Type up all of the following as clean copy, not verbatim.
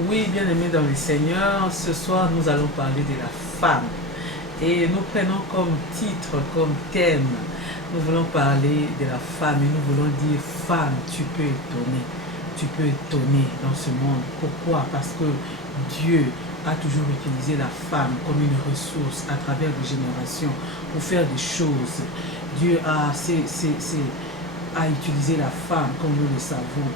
Oui, bien aimés dans le Seigneur, ce soir nous allons parler de la femme. Et nous prenons comme titre, comme thème, nous voulons parler de la femme et nous voulons dire femme, tu peux étonner. Tu peux étonner dans ce monde. Pourquoi? Parce que Dieu a toujours utilisé la femme comme une ressource à travers les générations pour faire des choses. Dieu a utilisé la femme, comme nous le savons.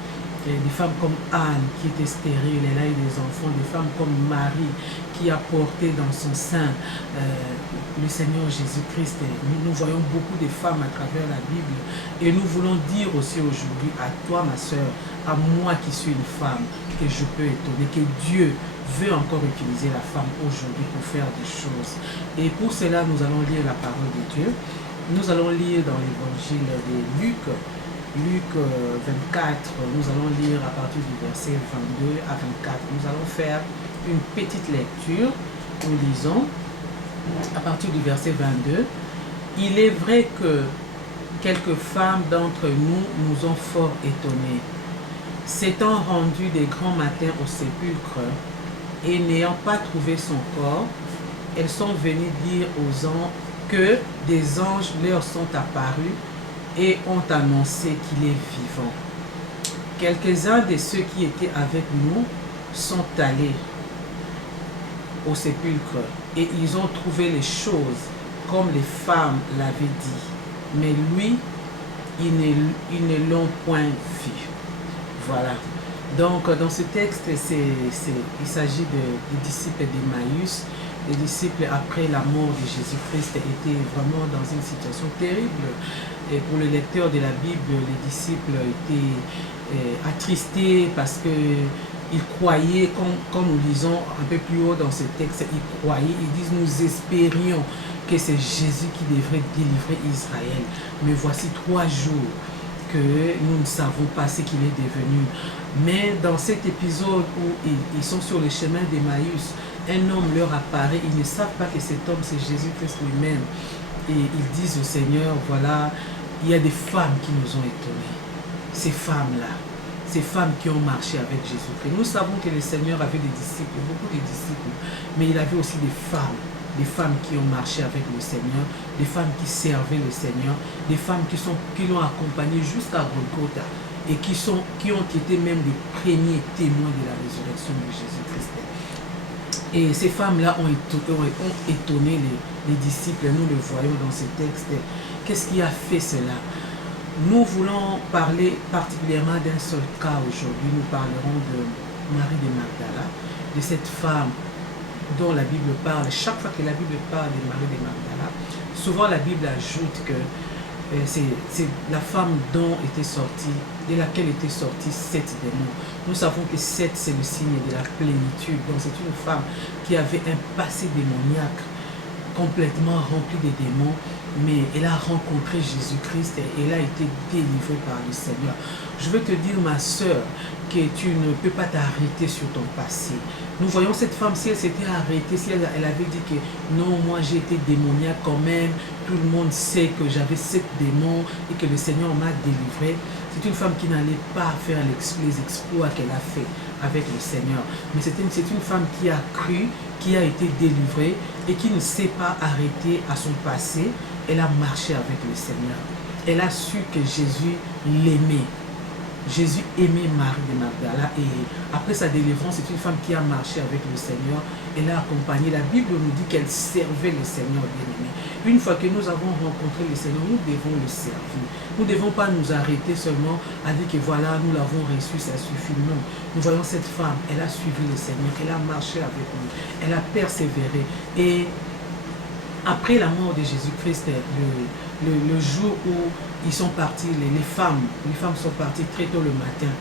Des femmes comme Anne qui était stérile, elle a eu des enfants, des femmes comme Marie qui a porté dans son sein le Seigneur Jésus-Christ. Nous voyons beaucoup de femmes à travers la Bible et nous voulons dire aussi aujourd'hui à toi ma soeur, à moi qui suis une femme, que je peux étonner, que Dieu veut encore utiliser la femme aujourd'hui pour faire des choses. Et pour cela, nous allons lire la parole de Dieu. Nous allons lire dans l'évangile de Luc. Luc 24, nous allons lire à partir du verset 22 à 24. Nous allons faire une petite lecture. Nous lisons à partir du verset 22. Il est vrai que quelques femmes d'entre nous nous ont fort étonnés. S'étant rendues des grands matins au sépulcre et n'ayant pas trouvé son corps, elles sont venues dire aux anges que des anges leur sont apparus et ont annoncé qu'il est vivant. Quelques-uns de ceux qui étaient avec nous sont allés au sépulcre et ils ont trouvé les choses comme les femmes l'avaient dit. Mais lui, ils ne l'ont point vu. Voilà. Donc, dans ce texte, il s'agit des disciples d'Emmaüs. Les disciples, après la mort de Jésus-Christ, étaient vraiment dans une situation terrible. Et pour le lecteur de la Bible, les disciples étaient attristés parce qu'ils croyaient, comme nous lisons un peu plus haut dans ce texte, ils croyaient, ils disent, nous espérions que c'est Jésus qui devrait délivrer Israël. Mais voici 3 jours que nous ne savons pas ce qu'il est devenu. Mais dans cet épisode où ils sont sur le chemin d'Emmaüs, un homme leur apparaît, ils ne savent pas que cet homme c'est Jésus-Christ lui-même. Et ils disent au Seigneur, voilà, il y a des femmes qui nous ont étonnés. Ces femmes-là, ces femmes qui ont marché avec Jésus-Christ. Nous savons que le Seigneur avait des disciples, beaucoup de disciples, mais il avait aussi des femmes qui ont marché avec le Seigneur, des femmes qui servaient le Seigneur, des femmes qui l'ont accompagné jusqu'à Golgotha et qui ont été même les premiers témoins de la résurrection de Jésus-Christ. Et ces femmes-là ont étonné les disciples, nous le voyons dans ce texte. Qu'est-ce qui a fait cela? Nous voulons parler particulièrement d'un seul cas aujourd'hui. Nous parlerons de Marie de Magdala, de cette femme dont la Bible parle. Chaque fois que la Bible parle de Marie de Magdala, souvent la Bible ajoute que c'est la femme de laquelle étaient sortis 7 démons. Nous savons que 7 c'est le signe de la plénitude. Donc c'est une femme qui avait un passé démoniaque complètement rempli de démons, mais elle a rencontré Jésus-Christ et elle a été délivrée par le Seigneur. Je veux te dire, ma soeur, que tu ne peux pas t'arrêter sur ton passé. Nous voyons cette femme, si elle s'était arrêtée, si elle avait dit que non, moi j'ai été démoniaque quand même, tout le monde sait que j'avais 7 démons et que le Seigneur m'a délivré. C'est une femme qui n'allait pas faire les exploits qu'elle a fait avec le Seigneur. Mais c'est une femme qui a cru, qui a été délivrée et qui ne s'est pas arrêtée à son passé. Elle a marché avec le Seigneur. Elle a su que Jésus l'aimait. Jésus aimait Marie de Magdala et après sa délivrance, c'est une femme qui a marché avec le Seigneur. Elle a accompagné. La Bible nous dit qu'elle servait le Seigneur bien-aimé. Une fois que nous avons rencontré le Seigneur, nous devons le servir. Nous ne devons pas nous arrêter seulement à dire que voilà, nous l'avons reçu, ça suffit. Non. Nous voyons cette femme, elle a suivi le Seigneur, elle a marché avec lui, elle a persévéré. Et après la mort de Jésus-Christ, le jour où ils sont partis, les femmes sont parties très tôt le matin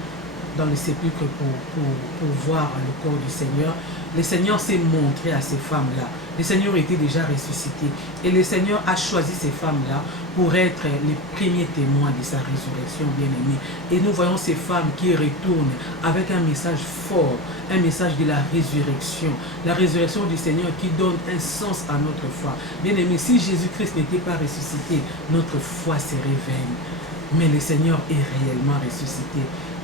dans le sépulcre pour voir le corps du Seigneur. Le Seigneur s'est montré à ces femmes-là. Le Seigneur était déjà ressuscité. Et le Seigneur a choisi ces femmes-là pour être les premiers témoins de sa résurrection bien-aimée. Et nous voyons ces femmes qui retournent avec un message fort, un message de la résurrection du Seigneur qui donne un sens à notre foi. Bien-aimé, si Jésus-Christ n'était pas ressuscité, notre foi serait vaine. Mais le Seigneur est réellement ressuscité.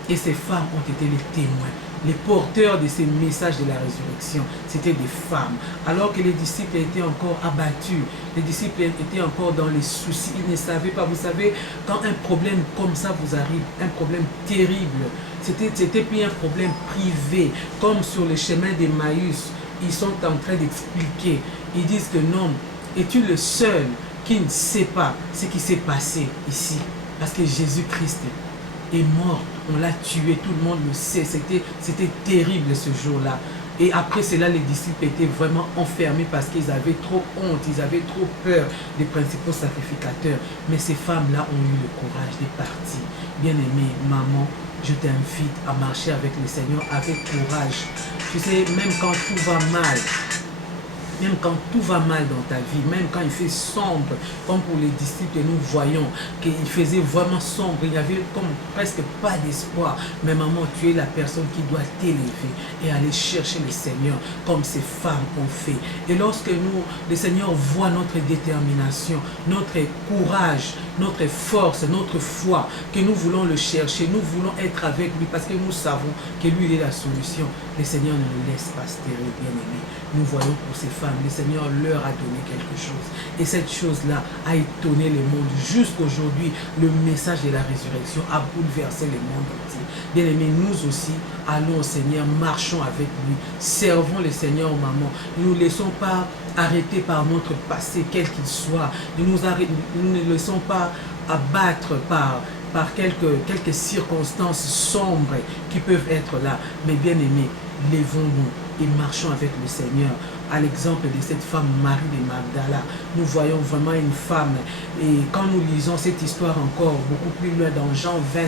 Et ces femmes ont été les témoins les porteurs de ces messages de la résurrection, c'était des femmes. Alors que les disciples étaient encore abattus, les disciples étaient encore dans les soucis, ils ne savaient pas. Vous savez, quand un problème comme ça vous arrive, un problème terrible, c'était plus un problème privé, comme sur le chemin d'Emmaüs, ils sont en train d'expliquer. Ils disent que non, es-tu le seul qui ne sait pas ce qui s'est passé ici? Parce que Jésus-Christ est mort, on l'a tué, tout le monde le sait, c'était terrible ce jour-là. Et après cela, les disciples étaient vraiment enfermés parce qu'ils avaient trop honte, ils avaient trop peur des principaux sacrificateurs. Mais ces femmes-là ont eu le courage de partir. Bien-aimée, maman, je t'invite à marcher avec le Seigneur avec courage. Tu sais, même quand tout va mal, même quand tout va mal dans ta vie, même quand il fait sombre, comme pour les disciples, nous voyons qu'il faisait vraiment sombre, il n'y avait comme presque pas d'espoir. Mais maman, tu es la personne qui doit t'élever et aller chercher le Seigneur, comme ces femmes ont fait. Et lorsque nous, le Seigneur voit notre détermination, notre courage, notre force, notre foi, que nous voulons le chercher, nous voulons être avec lui, parce que nous savons que lui, il est la solution. Le Seigneur ne nous laisse pas stérile, bien-aimés. Nous voyons pour ces femmes, le Seigneur leur a donné quelque chose. Et cette chose-là a étonné le monde. Jusqu'aujourd'hui, le message de la résurrection a bouleversé le monde entier. Bien-aimés, nous aussi, allons au Seigneur, marchons avec lui, servons le Seigneur, maman. Ne nous laissons pas arrêter par notre passé, quel qu'il soit. Ne nous laissons pas abattre par quelques circonstances sombres qui peuvent être là. Mais bien aimés, levons-nous et marchons avec le Seigneur. À l'exemple de cette femme Marie de Magdala, nous voyons vraiment une femme. Et quand nous lisons cette histoire encore beaucoup plus loin dans Jean 20,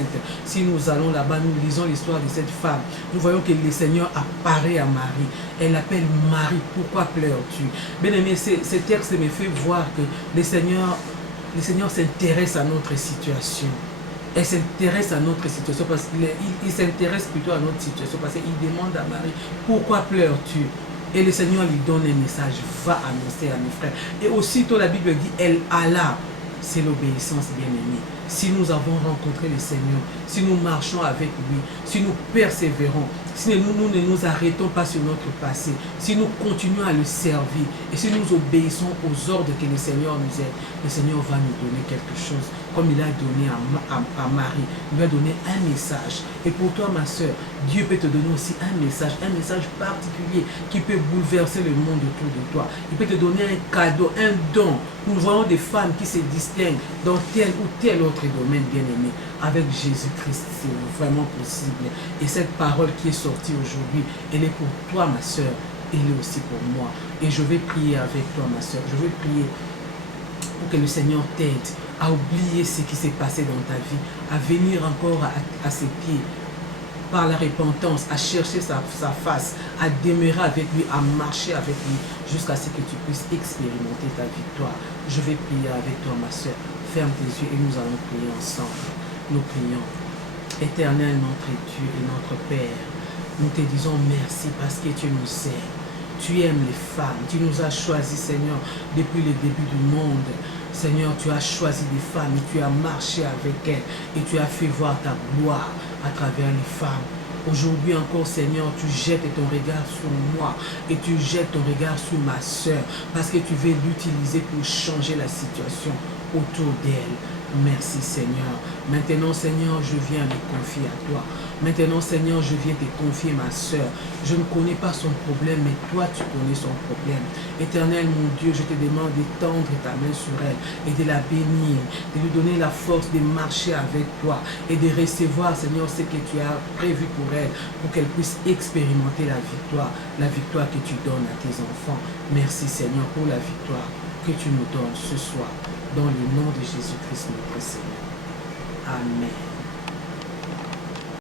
si nous allons là-bas, nous lisons l'histoire de cette femme. Nous voyons que le Seigneur apparaît à Marie. Elle l'appelle Marie. Pourquoi pleures-tu? Bien aimé, ce texte me fait voir que le Seigneur s'intéresse à notre situation. Elle s'intéresse à notre situation parce qu'il s'intéresse plutôt à notre situation parce qu'il demande à Marie, pourquoi pleures-tu? Et le Seigneur lui donne un message, va annoncer à mes frères. Et aussitôt la Bible dit, elle alla. C'est l'obéissance, bien-aimée. Si nous avons rencontré le Seigneur, si nous marchons avec lui, si nous persévérons, si nous ne nous arrêtons pas sur notre passé, si nous continuons à le servir et si nous obéissons aux ordres que le Seigneur nous aide, le Seigneur va nous donner quelque chose, comme il a donné à Marie. Il va donner un message. Et pour toi, ma soeur, Dieu peut te donner aussi un message particulier qui peut bouleverser le monde autour de toi. Il peut te donner un cadeau, un don. Nous voyons des femmes qui se distinguent dans tel ou tel autre domaine, bien-aimé. Avec Jésus-Christ, c'est vraiment possible. Et cette parole qui est sortie aujourd'hui, elle est pour toi, ma soeur. Elle est aussi pour moi. Et je vais prier avec toi, ma soeur. Je vais prier pour que le Seigneur t'aide à oublier ce qui s'est passé dans ta vie, à venir encore à ses pieds par la repentance, à chercher sa face, à demeurer avec lui, à marcher avec lui, jusqu'à ce que tu puisses expérimenter ta victoire. Je vais prier avec toi, ma soeur. Ferme tes yeux et nous allons prier ensemble. Nous prions. Éternel, notre Dieu et notre Père, nous te disons merci parce que tu nous aimes. Tu aimes les femmes. Tu nous as choisis, Seigneur, depuis le début du monde. Seigneur, tu as choisi des femmes et tu as marché avec elles et tu as fait voir ta gloire à travers les femmes. Aujourd'hui encore, Seigneur, tu jettes ton regard sur moi et tu jettes ton regard sur ma soeur parce que tu veux l'utiliser pour changer la situation autour d'elle. Merci, Seigneur. Maintenant, Seigneur, je viens me confier à toi. Maintenant, Seigneur, je viens te confier ma soeur. Je ne connais pas son problème, mais toi, tu connais son problème. Éternel, mon Dieu, je te demande d'étendre ta main sur elle et de la bénir, de lui donner la force de marcher avec toi et de recevoir, Seigneur, ce que tu as prévu pour elle, pour qu'elle puisse expérimenter la victoire que tu donnes à tes enfants. Merci, Seigneur, pour la victoire que tu nous donnes ce soir, dans le nom de Jésus-Christ, notre Seigneur. Amen.